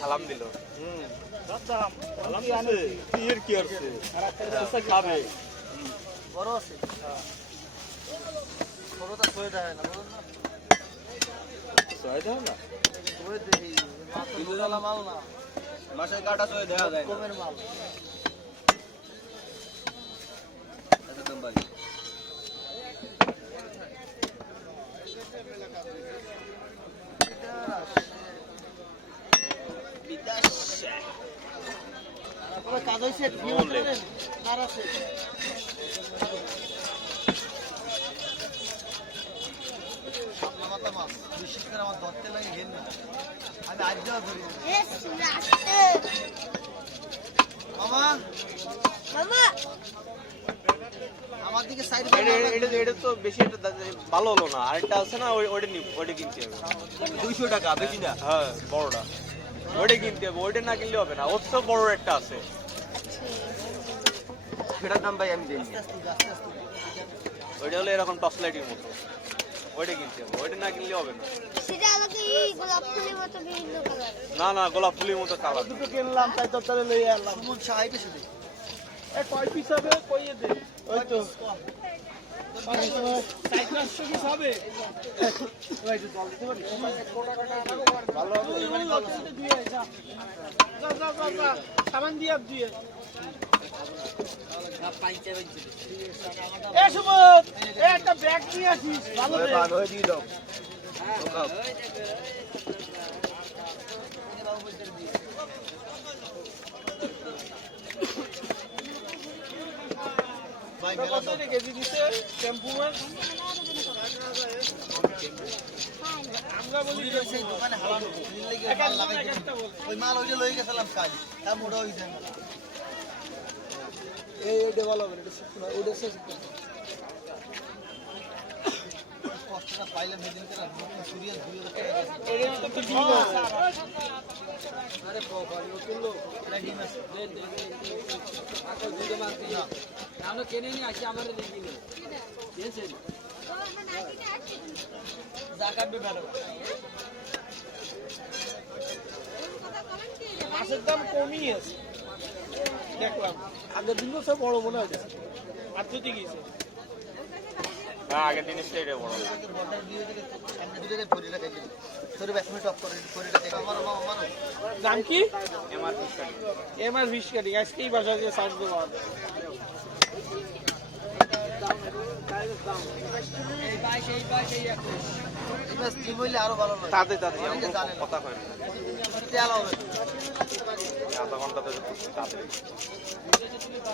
সালাম দিল খাবে বড় আছে বড়টা ছয় দেয় না বলুন না ছয় দাও না ছয় দেই মাছ মাল না মাছের কাটা ছয় দেওয়া যায় না কমের মাল একদম বাড়ি কাজ হয়েছে কার আছে বিশেষ করে আমার ধরতে লাগে ঘেন না আমি আজ যাওয়া ধরি মামা মামা আমার দিকে সাইড এটা তো বেশি ভালো হলো না আরেকটা আছে না ওইটা কিনতে হবে 200 টাকা বেশি না হ্যাঁ বড়টা ওইটা কিনতে হবে ওইটা না কিনলে হবে না ওর তো বড় একটা আছে সেটার দাম ভাই আমি দিই ওইটা হলো এরকম টর্চ লাইটের মতো ওইটা কিনতে হবে ওইটা না কিনলে হবে না সেটা আমাকে এই গোলাপ ফুলের মতো বিভিন্ন কালার না না গোলাপ ফুলের মতো কালার দুটো কিনলাম তাই তো তাহলে লই আনলাম মন চাইতে শুধু এ কয় পিস হবে কইয়ে দে ওই তো 400 পিস হবে ওই তো জল দিতে পারি ভালো হবে দুই যা যা সামান দিয়া দুই এ সুবোধ এ একটা ব্যাগ নিয়ে আসিস ভালো রে ভালো হয়ে দিল ভাই কত কেজি দিছে টেম্পু মাল আমরা বলি সেই দোকানে হালানো দিল্লি গিয়ে মাল লাগাই ওই মাল ওইটা লই গেছিলাম কাল তা মোড়া হই যায় এই ডেভেলপমেন্ট এটা শিখনা ওটা শেষ কষ্টটা পাইলে মেদিন করে সুরিয়াল 2000 টাকা এটা তো ডিম আরে বাবা ও কিলো এটা ডিম আছে দে আকল দুধে মারতে না আমরা কেনে নি আসি আমারে দিবি না দেছে জাকাত বে ভালো মাছের দাম কমই আছে দেখলাম আগের দিন তো সব বড় মনে হয় আর তো ঠিক আছে হ্যাঁ আগের দিন স্টেটে বড় দাম কি এমআর এমআর 20 কাটি আজকেই বাসা দিয়ে সার্চ দেবো আরো ভালো তাতে কথা হয় আধা ঘন্টা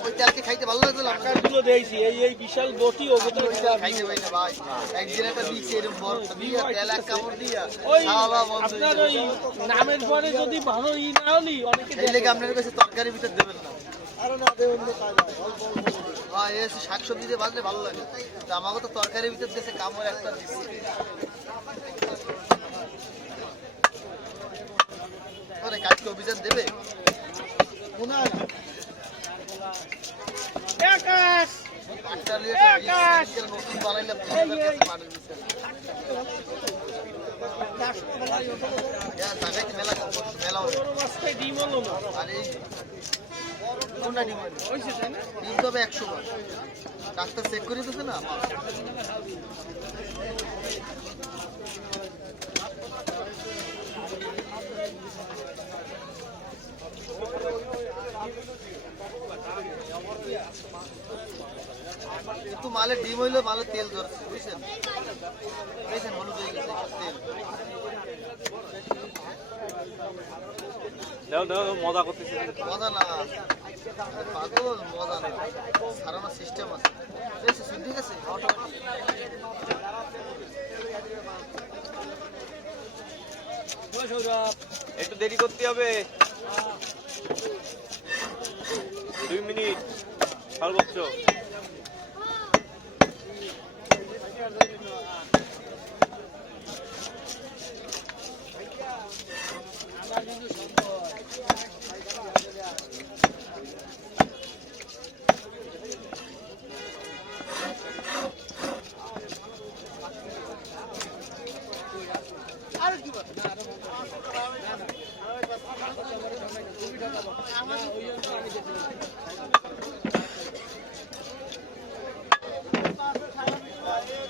ওই তেলকে খাইতে ভালো লাগতো আকারগুলো দিয়েছি এই বিশাল বটি ওগুলো খাইতে পাই না ভাই একদিন একটা দিছি এরকম বড় দিয়া তেল এক কামড় দিয়া খাওয়া বন্ধ আপনার ওই নামের পরে যদি ভালো ই না হলি অনেকে এই লেগে আপনাদের কাছে তরকারি ভিতর দেবেন না আরে না দেবেন না কাজ অল্প অল্প ভাই এই শাকসবজি দিয়ে ভাজলে ভালো লাগে তো আমাকে তো তরকারির ভিতর দিয়েছে কামড় একটা দিছি ওরে কালকে অভিযান দেবে মনে হয় আকাশ আকাশ নতুন বানাইলে মেলা মেলা ডিম হলো না আরে কোনটা ডিম হয়েছে ডিম তবে 100 বার ডাক্তার চেক করে দিতেছে না একটু মালের ডিম হইলো মালের তেল ধরছে বুঝছেন বুঝছেন হলুদ হয়ে গেছে তেল দাও মজা করতেছে মজা না পাগল মজা না সারানোর সিস্টেম আছে ঠিক আছে একটু দেরি করতে হবে 2 মিনিট সর্বোচ্চ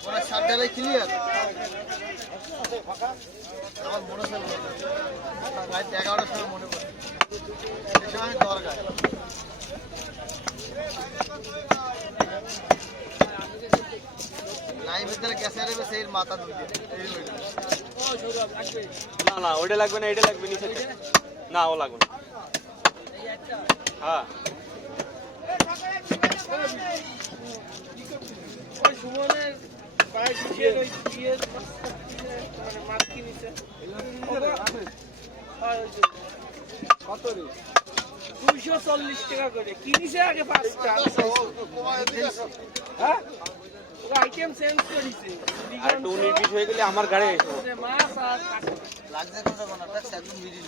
ওরা 60 ডালাই ক্লিয়ার আমার মনে ছিল রাত 11টার সময় মনে পড়ে সে সময় আমি দরকার লাইভের দ্বারা গ্যাসে আরে সেই মাথা দুই না না ওইটা লাগবে না, এটা লাগবে নিচে থেকে। না ও লাগবে না। হ্যাঁ ওই সুমনের বাইক দিয়ে ওই দিয়ে মানে মাছ কিনেছে কত রে 240 টাকা করে কিনেছে আগে 5টা হ্যাঁ আইটেম চেঞ্জ করেছে আর 2 মিনিট হয়ে গেলে আমার গাড়ি এসো। মাছ আর লাগছে কোন কোন ট্যাক্স একদম মিডিল